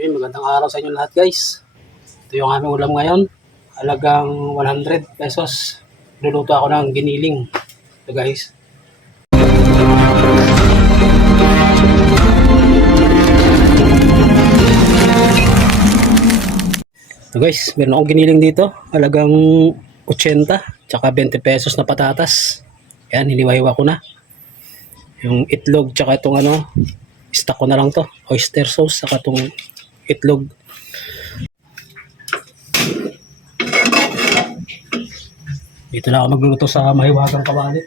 Okay, magandang araw sa inyo lahat guys. Ito yung aming ulam ngayon. Halagang 100 pesos. Luluto ako ng giniling. Ito guys. Ito guys, meron akong giniling dito. Halagang 80 tsaka 20 pesos na patatas. Yan, hiniwa-hiwa ko na. Yung itlog tsaka itong stock ko na lang to. Oyster sauce tsaka itong itlog. Dito na ako magluluto sa mahiwagang kawali.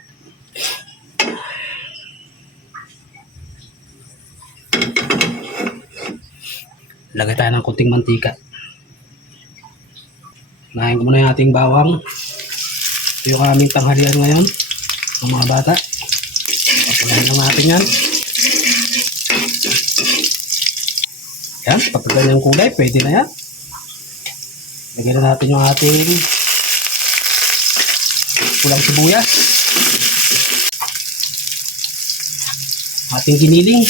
Lagay tayo ng kunting mantika. Nahin ko muna yung ating bawang. Ito yung aming tanghalian ngayon ng mga bata. Pagpagayin lang natin yan. Yan, pagpagayin yung kulay, pwede na yan. Lagyan na natin yung ating pulang sibuyas. Ating giniling.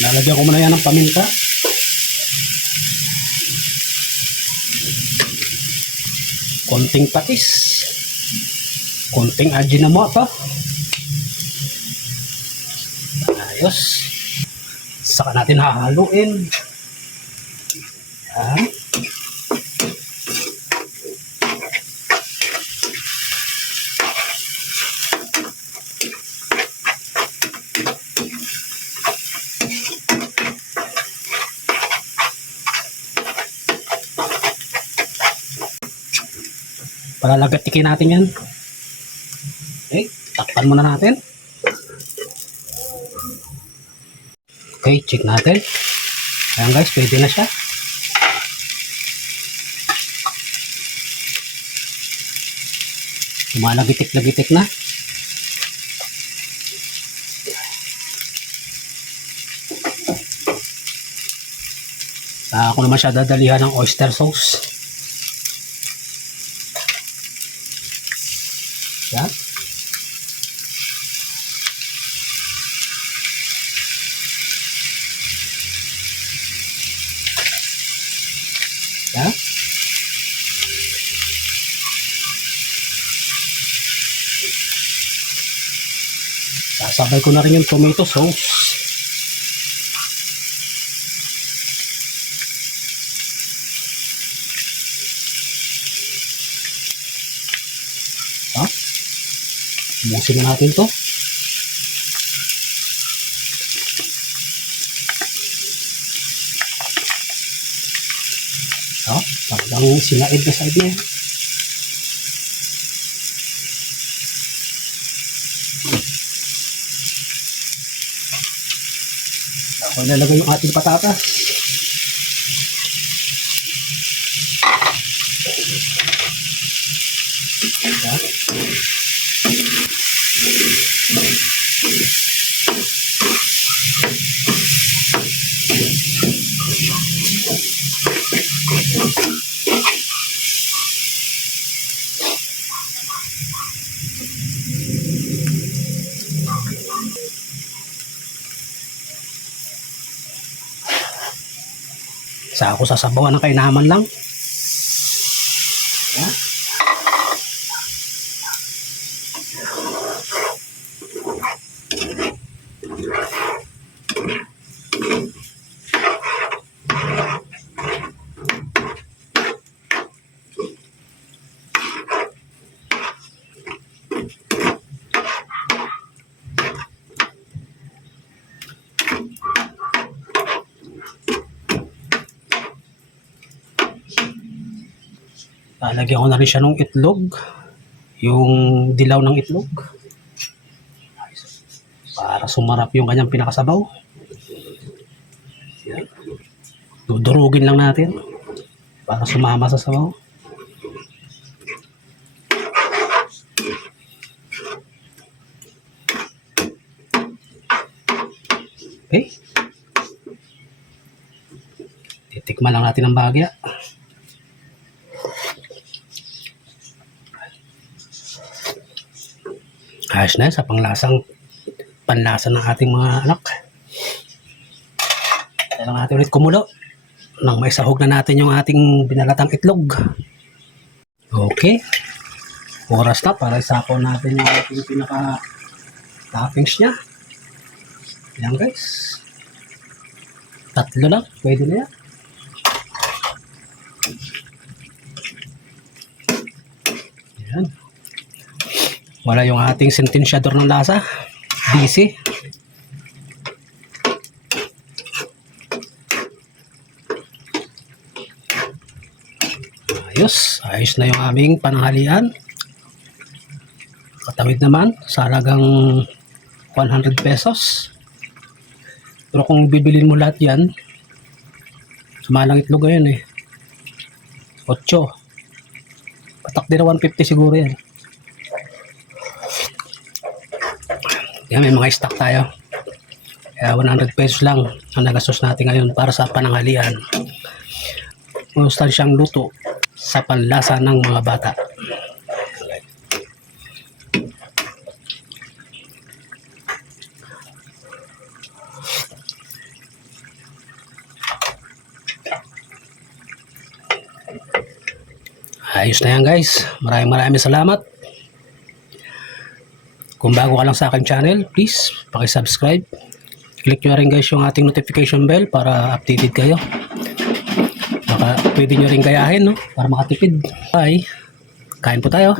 Lalagyan ko muna yan ng paminta. Konting patis. Konting ajinomoto. Ayos. Saka natin hahaluin. Yan. Palalagatikin natin yan. Okay, takpan muna natin. Okay, check natin. Ayan guys, pwede na siya. Lumalagitik-lagitik na. Ako naman siya dadalihan ng oyster sauce. Yan. Yan. Sasabay ko na rin yung tomato sauce. Busin na natin to. Talagang sinaid na side niya. Ako ilalagay yung ating patatas. Sa ako sasabawan ng kainaman lang. Yan. Lagyan ko na rin siya ng itlog. Yung dilaw ng itlog. Para sumarap yung kanyang pinakasabaw. Yan. Dudurugin lang natin. Para sumama sa sabaw. Okay. Titikman lang natin ang bagya. Ayos na yan sa panlasa ng ating mga anak. Kailangan natin ulit kumulo nang may sahog na natin yung ating binalatang itlog. Okay. Oras na para isapaw natin yung ating pinaka toppings niya. Yan guys. 3 lang. Pwede na yan. Yan. Wala yung ating sentensyador ng lasa. DC. Ayos na yung aming pananghalian. Katawid naman sa halagang 100 pesos. Pero kung bibilin mo lahat yan, sumalang itlog ngayon 8. Patak din na 150 siguro yan. Yan, may mga stock tayo. Kaya 100 pesos lang ang nagastos natin ngayon para sa pananghalian. Magustuhan luto sa panlasa ng mga bata. Ayos na yan guys. Maraming salamat. Kung bago ka lang sa aking channel, please paki-subscribe. Click nyo rin guys yung ating notification bell para updated kayo. Baka pwede nyo rin gayahin, no? Para makatipid. Bye. Kain po tayo.